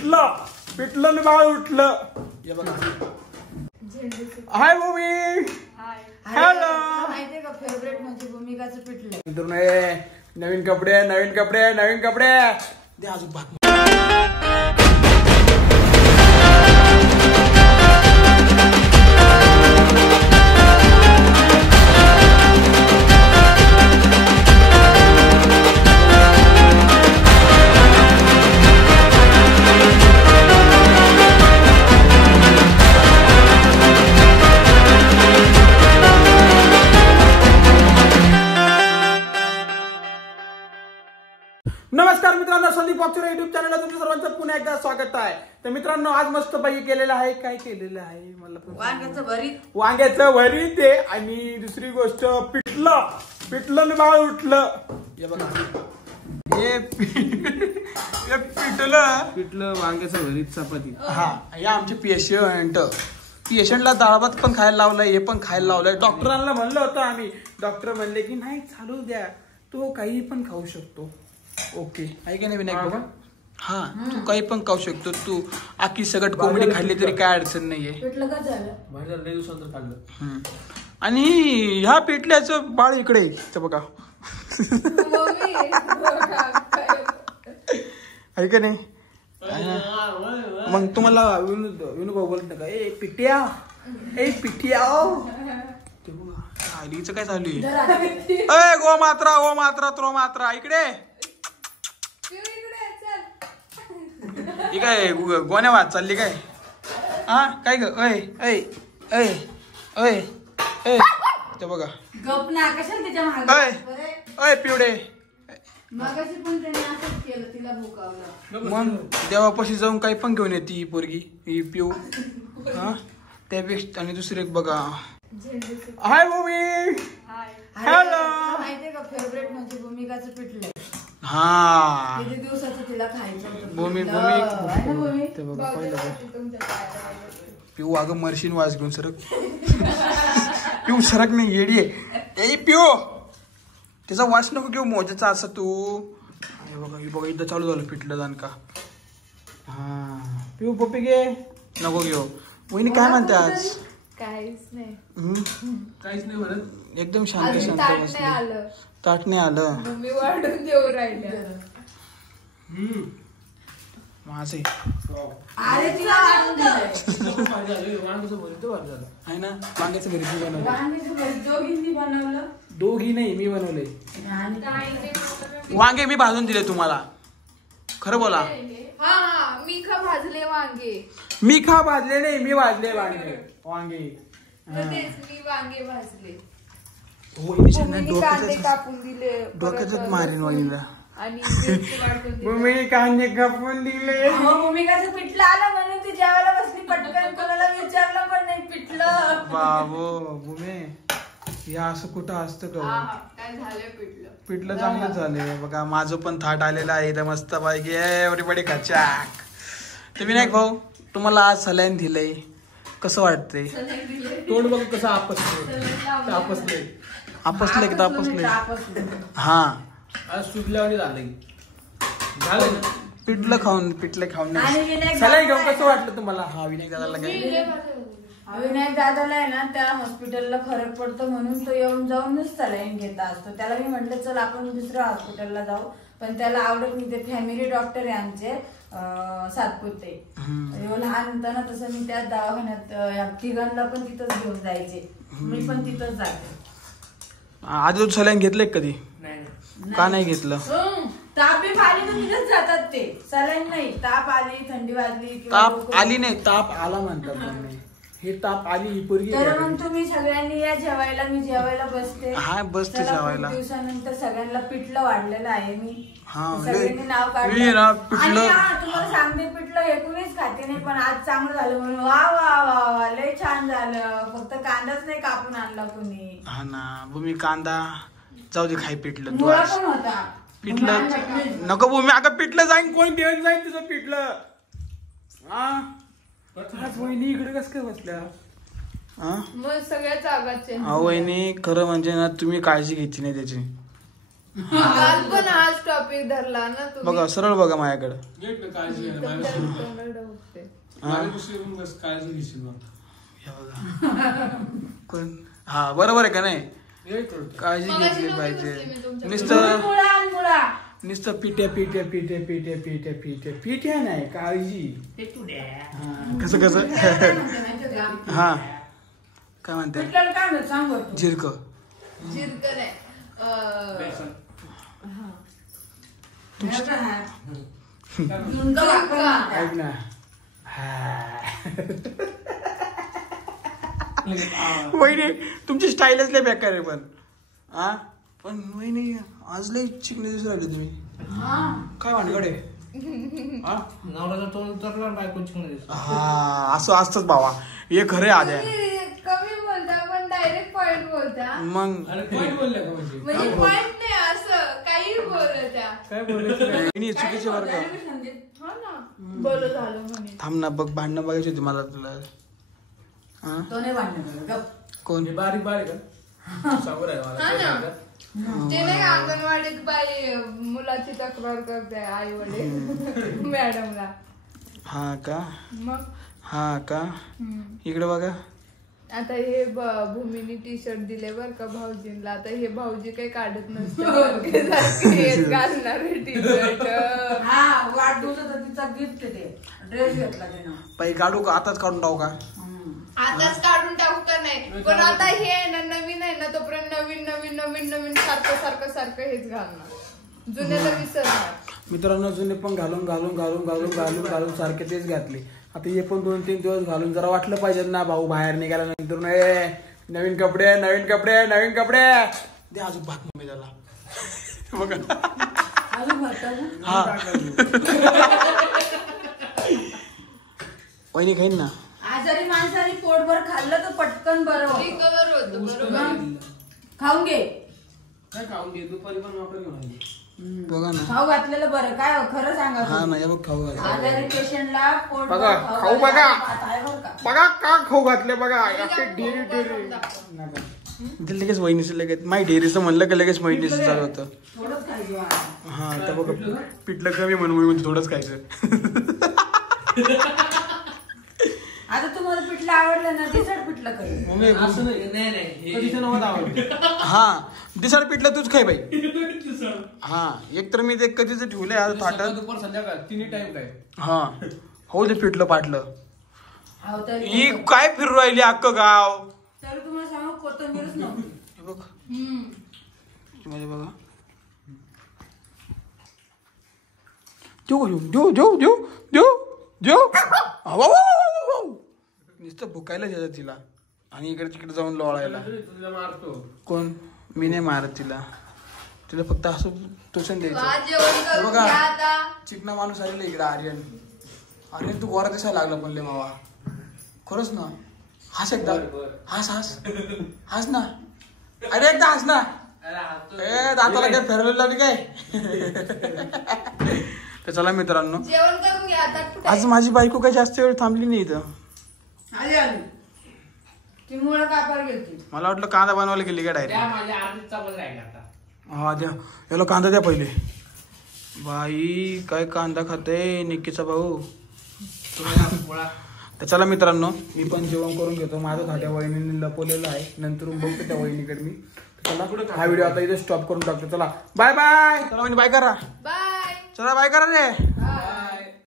पिटलं पिटलं मी बाळ उठलं. हे बघा हाय भूमी. हॅलो. माहितीये का फेवरेट म्हणजे भूमिकाचं पिटलं. नवीन कपडे नवीन कपडे नवीन कपडे दे अजून भात. नमस्कार मित्रांनो, संदीप बॉक्सर युट्यूब चॅनलला तुमच्या सर्वांचं पुन्हा एकदा स्वागत आहे. तर मित्रांनो, आज मस्त पैकी केलेलं आहे. काय केलेलं आहे मला वांग्याचं भरीत. वांग्याचं भरीत आहे आणि दुसरी गोष्ट पिटलं पिटलं मी बाळ उठलं. हे बघा हे पिटलं वांग्याचं भरीत चपाती. हा हे आमचे पेशंटला डाळ भात पण खायला लावलंय, हे पण खायला लावलंय. डॉक्टरांना म्हणलं होतं आम्ही, डॉक्टर म्हणले की नाही चालू द्या, तो काही पण खाऊ शकतो. ओके आहे की नाही विनायक बाबा? हा तू काही पण खाऊ शकतो. तू आखी सगळं कोंबडी खाल्ली तरी काय अडचण नाहीये. पिटलं का झालं? आणि ह्या पिटल्याचं बाळ इकडे बघा आहे का नाही? मग तुम्हाला विनू भाऊ बोलत का ए पिट्या ए पिट्या आलीच काय चालू आहे? गो मात्रा गो मात्रा त्रो मात्रा इकडे काय गोण्या वाद चालली काय? हा काय ग ऐ ऐ ऐ ऐ ऐ ते बघा गप ना कशाला त्याच्या मागे ऐ पिवडे मगाशी पण त्याने असंच केलं, तिला भुकावलं. मग देवापाशी जाऊन काही पण घेऊन येते ही पोरगी ही पिऊ. हा त्यापेक्षा आणि दुसरे बघा हाय भूमी. हॅलो. माहितीये का फेवरेट म्हणजे भूमिकाचं पिटलं. हा किती दिवसाचं तिला खायचं होतं. भूमी भूमी ते बघा पहिलं पिऊ अगं मरशीन वाज घेऊन सरक. पिऊ सरक नाही येडी आहे. ए पिऊ त्याचा वास नको घेऊ मोजाचा असं तू. बघा हे बघा इथं चालू झालं पिटलं जाण का. हा पिऊ पप्पी घे नको घेऊ. वहिनी काय म्हणते आज? काहीच नाही काहीच नाही म्हणत. एकदम शांत शांत ताट नाही आलं. मम्मी वाढून देऊ राहिल्या माझे अरे तिला आहे ना वांग्याचं भरीत बनवलं. वांग्याचं भरीत दोघींनी बनवलं. दोघी नाही मी बनवले. वांगे मी भाजून दिले तुम्हाला. खरं बोला. हा मी खा भाजले वांगे. मी खा भाजले नाही, मी भाजले वांगे वांगे. मी वांगे भाजले. कांदे कापून दिले, डोक्यातच मारीन वाईला. आणि मी कांदे कापून दिले. भूमिकाचं पिठलं आलं म्हणून ती जेवायला बसली पटकन, कोणाला विचारलं पण नाही पिठलं. बाबो भूमी या असं कुठं असतं का? काय झालं पिठलं? पिठलं चांगलं झालंय बघा. माझं पण थाट आलेलं आहे इथं मस्त पैकी. एव्हरीबडी खचाक. तर विनायक भाऊ तुम्हाला आज सलाईन दिलंय, कसं वाटतंय? तोंड बघ कसं आपसलंय आपसलंय एकदा आपसलंय. हा सुजल्यावर झालं पिठलं खाऊन सलाईन घेऊन कसं वाटलं तुम्हाला? हा विनायक दादाला काय? विनायक दादाला आहे ना त्या हॉस्पिटलला फरक पडतो म्हणून तो येऊन जाऊनच सलाईन घेत असतो. त्याला मी म्हटलं चल आपण दुसऱ्या हॉस्पिटलला जाऊ, पण त्याला आवडत नाही. ते फॅमिली डॉक्टर आहे आमचे सातपुते. लहान होता ना तसं मी त्या दवाखान्यात तिघांना पण तिथंच घेऊन जायचे. मी पण तिथंच जाते. आधी सलाईन घेतले कधी? का नाही घेतलं? ताप बी आली तर तिथंच जातात ते. सलाईन नाही, ताप आली थंडी वाजली. ताप आली नाही ताप आला म्हणतात. हे ताप आली ही पोरगी. तर मग तुम्ही सगळ्यांनी या जेवायला. मी जेवायला बसते. हा बसते जेवायला. दिवसानंतर सगळ्यांना पिठलं वाढलेलं आहे मी. हा सगळ्यांनी नाव काढलं. तुम्हाला सांगते पिठलं हे कुणीच खाते नाही, पण आज चांगलं झालं म्हणून वा वा वा वा लय छान झालं. फक्त कांदाच नाही कापून आणला कुणी. हा ना भूमी कांदा जाऊ दे खाय पिठलं. तू मुळा पण होता पिठलं नको भूमी. अगं पिठलं जाईन कोण देऊन जाईन तुझं पिठलं. हा वहिनी इकडे कस काय बसल्या? मग सगळ्या जागाचे वहिनी खरं म्हणजे ना तुम्ही काळजी घ्यायची नाही त्याची. काल पण हाच टॉपिक धरला ना तुम्ही. बघा सरळ बघा माझ्याकडे. तोंडाला बघते. कोण हा बरोबर आहे का नाही. काळजी घेतली पाहिजे. नुसतं पिट्या पिट्या पिट्या पिट्या पिट्या पिट्या पिट्या नाही काळजी. कसं कसं हा काय म्हणते झिरक जिरकं नाही. ऐक ना. वहिनी तुमची स्टाईलच लय बेकार आहे पण. हा पण वहिनी आज लय चिकने दिसू राहिले तुम्ही. काय भानगडे. हा असं असतंच भावा. हे खरे आज आहे. कमी बोलता पण डायरेक्ट पॉइंट बोलता. मग म्हणजे पॉइंट नाही असं काही बोलत्या. चुकीचे वर्ग. हा ना बरं झालं म्हणे. थांब ना बघ भांडणं बघायची होती मला तुला. कोण बारीक बारीक हा ना ते नाही अंगणवाडीत बाई मुलाची तक्रार करते आई वडील मॅडमला. हा का मग हा का इकडे बघा. आता हे भूमीने टी शर्ट दिले बर का भाऊजींना. आता हे भाऊजी काही काढत नसते घालणार टी शर्ट. ड्रेस घेतला बाई काढू का आताच काढून टाकू का. आताच काढून टाकू का नाही. पण आता हे आहे ना नवीन आहे ना तोपर्यंत नवीन नवीन नवीन नवीन सारखं सारखं सारखं हेच घालणार. जुन्याला विसरणार. मित्रांनो जुने पण घालून घालून घालून घालून घालून घालून सारखे तेच घातले. आता हे पण 2-3 दिवस घालून जरा वाटलं पाहिजे ना भाऊ बाहेर निघाल्यानंतर नवीन कपडे नवीन कपडे नवीन कपडे दे अजून भात मी त्याला. बघा हा वहिनी खाईन ना. आजारी माणसाने पोटभर खाल्लं तर पटकन बरं रिकवर होतं. बरोबर खाऊन घे. दुपारी पण वापर घेऊन बघा ना खाऊ घातलेलं बरं काय खरं सांगा. हा ना बघ खाऊ घातले. आजारी पेशंटला पोट बघा खाऊ बघा का बघा का खाऊ घातले बघा. डेरी डेरी लगेच वहिनीचं लगेच माही डेअरीचं म्हणलं की लगेच वहिनीचं चालू होतं. थोडंच खायचं. हा तर बघा पिठलं कमी म्हणून म्हणजे थोडंच खायचं. आता तुम्हाला पिठलं आवडलं ना दिसड पिठलं करेल. असं नाही हा दिसाड पिठलं तूच खाय बाई. हा एक तर मी ते कधीच ठेवलंय आता थाटात. दुपार संध्याकाळ तिन्ही टाइम काय. हा हो ते पिठलं पाटलं. अहो तरी ही काय फिरू राहिली अख्खं गाव. तरी तुम्हाला सांगू कोथिंबीरच नव्हती. हे बघ मध्ये बघा देऊ देऊ देऊ देऊ देऊ देऊ. नुसतं भुकायला जायचं तिला आणि इकडे तिकडे जाऊन लोळायला. तुला मारतो कोण मी नाही मारत तिला. तिला फक्त असं टोचन द्यायचं. जेवण करून बघा घ्या आता. चिकना माणूस आलेला इकडे आर्यन. आर्यन तू गोरा दिसायला लागला पण ले मावा. खरंच ना. हस एकदा हस हस हस ना. अरे एकदा हस ना. ए दाताला काय फिरवलेलं काय. तर चला मित्रांनो जेवण करून घ्या आता. आज माझी बायको काही जास्त वेळ थांबली नाही इथं. आली आली ती मुळं कापार गेलती. मला वाटलं कांदा बनवायला गेली का डायरेक्ट. माझ्या अर्धीचा पण राहिला आता. हा द्या याला कांदा द्या पहिले. बाई काय कांदा खाते निक्कीचा भाऊ. तर चला मित्रांनो मी पण जेवण करून घेतो. माझं खात्या वहिनीने लपवलेलं आहे. नंतर बघतो त्या वहिनीकडे मी. चला हा व्हिडिओ आता इथे स्टॉप करून टाकतो. चला बाय बाय. चला वहिनी बाय करा. बाय. चला बाय करा रे.